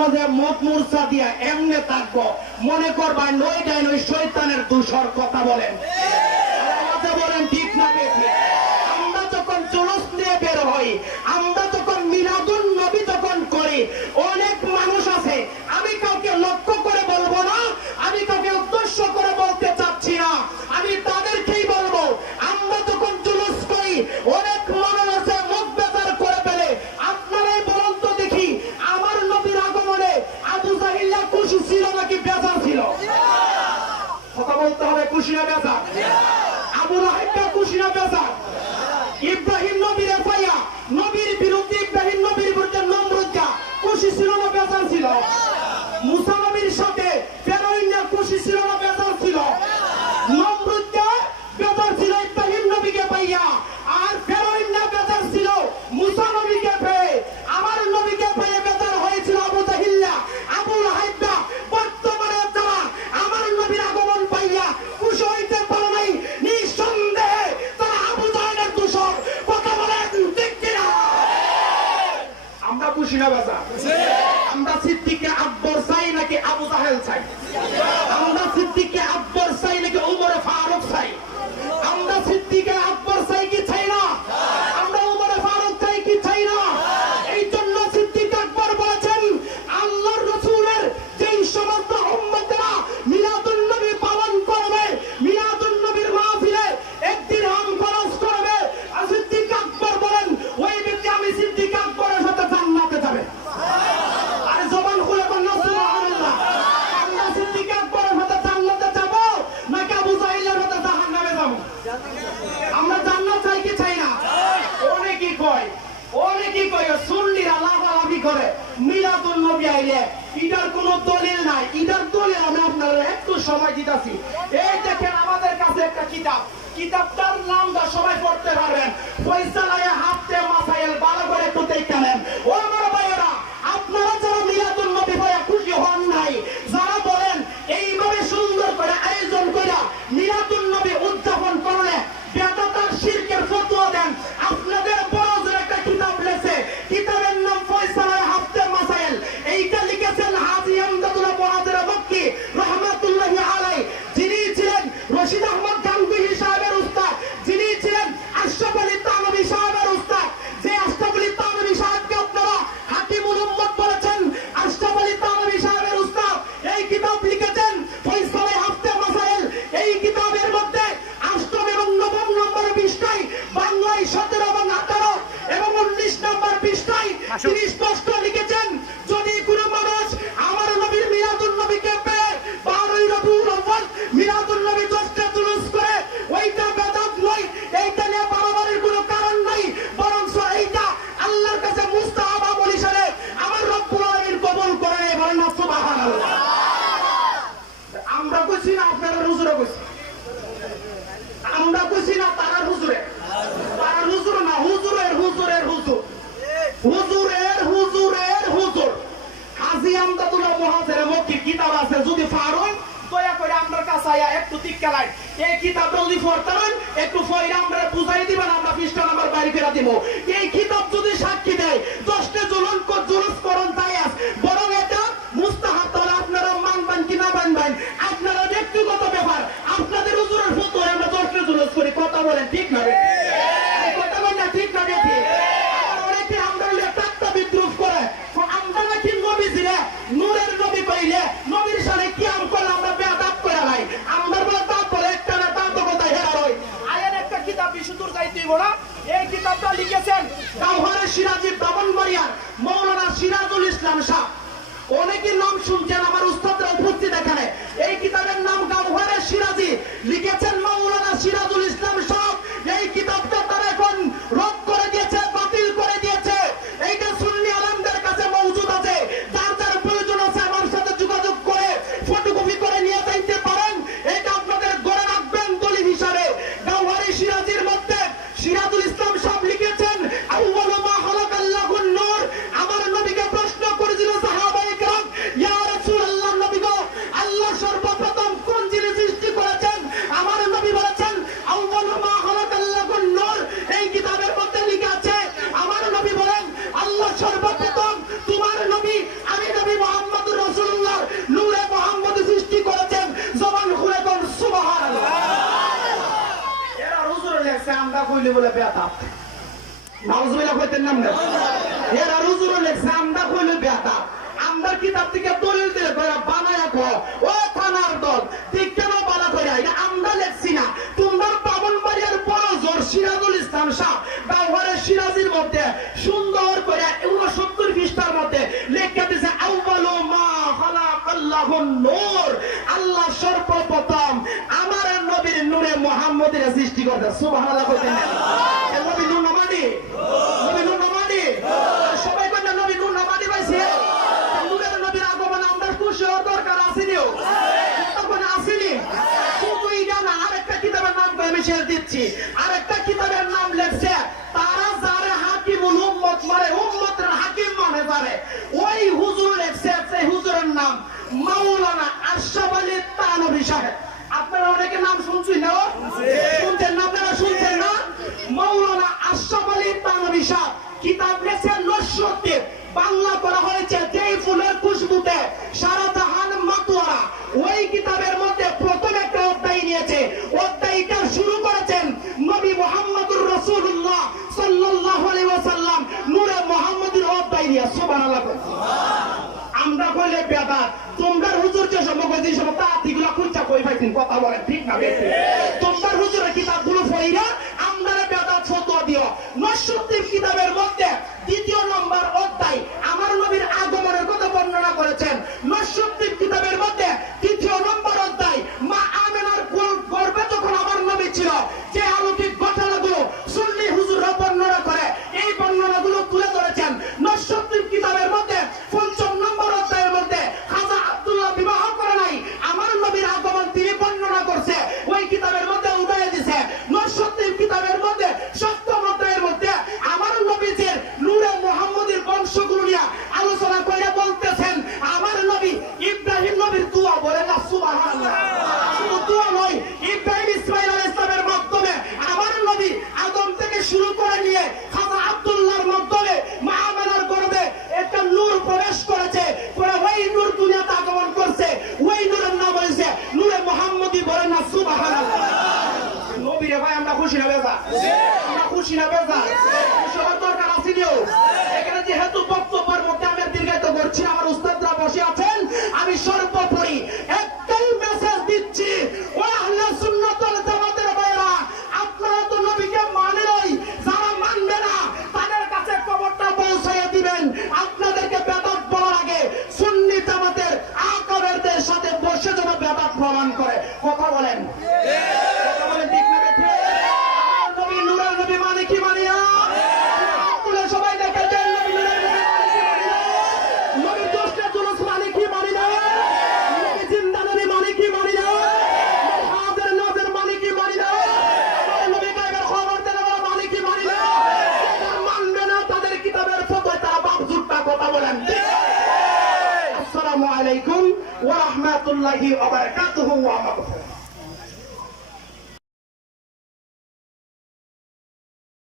মধ্যে মত মূর্ছা দিয়া এমনে থাকব। মনে করবাই নই ডাইন নই শৈতানের দূষর কথা বলেন। বলেন, ঠিক না, বেঠিক। আমরা যখন জুলুস নিয়ে বের হই, আমরা করতে হবে খুশি না আবু রাহেবটা খুশি না ইব্রাহিম নবীর পাইয়া নবীর বিরুদ্ধে ইব্রাহিম নবীর বিরুদ্ধে নম্রজ্ঞা কুশি ছিল না বেচা ছিল। মুসা আমরা সিদ্দিকে আব্বর চাই নাকি আবু জাহেল চাই? আমরা সিদ্দিকে আব্বর চাই নাকি সময় দিতেছি। এই দেখেন আমাদের কাছে একটা কিতাব। কিতাবটার নাম দাস শিক্ষালাইন এই কিতাবটা যদি পড়তাম একটু ফয়রা আমরা বুঝাই দিবেন, আমরা পৃষ্ঠা নাম্বার বাইরে ফেরা দিব। এই কিতাব যদি সাক্ষী দেয়, দশটা জুলুন জুলুস করণ তাই আস। বরং এটা মুস্তাহাব আপনারা মানবেন কি না মানবেন? আপনারা ব্যক্তিগত ব্যাপার, আপনাদের উজুরের ফটো আমরা দশটা জুলুস করি। কথা বলেন, ঠিক না কথা বলেন না, ঠিক না দেখি অনেকে আমরা তাত্তা বিদ্রুপ করে। আমরা নাকি নবী ছিলে নূরের নবী পাইলে নবীর সাহিত্যিক আমার সাথে যোগাযোগ করে ফটোকপি করে নিয়ে যাইতে পারেন। এটা আপনাদের গড়ে কইলে বলে বেয়াতা নাউজুবিল্লাহ কইতেন নাম না এরা হুজুরে লেখছে আমরা কইলে বেয়াতা আমরা সুন্দর করে উনসত্তর খ্রিস্টার মধ্যে লেখা দিছে, আউয়ালু মা খালাকাল্লাহুন নূর আল্লাহ সর্বপ্রথম আমার নবীর নূরে মুহাম্মদের সৃষ্টি করতে সুবহানাল্লাহ কিতাবের নাম লেখছে, তারা মানে ওই হুজুর সেই হুজুরের নাম আপনারা অনেকে নাম শুনছেন না শুনছেন না আপনারা শুনছেন না মাওলানা আশরাফ আলী কিতাব লেখছেন নশ্বরতে বাংলা করা হয়েছে যেই ফুলের খুশবুতে। সারা জাহান মাতুয়ারা। ওই কিতাবের মধ্যে প্রথম একটা অধ্যায় নিয়েছে। অধ্যায়টা শুরু করেছেন? নবী মোহাম্মদুর রাসূলুল্লাহ সাল্লাল্লাহু আলাইহি ওয়াসাল্লাম। নূরে মোহাম্মদের অধ্যায় নিয়ে। সুবহানাল্লাহ। আমরা কইলে বেদাত। তোমরা হুজুর যে সময় যে সময় তা দিগুলা খুঁজা কই পাইছেন কথা বলেন, ঠিক না বেশি তোমরা হুজুরের কিতাবগুলো পড়িরা ফতোয়া দিও। নশ্বরীর কিতাবের মধ্যে দ্বিতীয় নম্বর অধ্যায় আমার নবীর আগমনের কথা বর্ণনা করেছেন। নশ্বরীর কিতাবের মধ্যে রাহমাতুল্লাহি ওয়া বারাকাতুহু ওয়া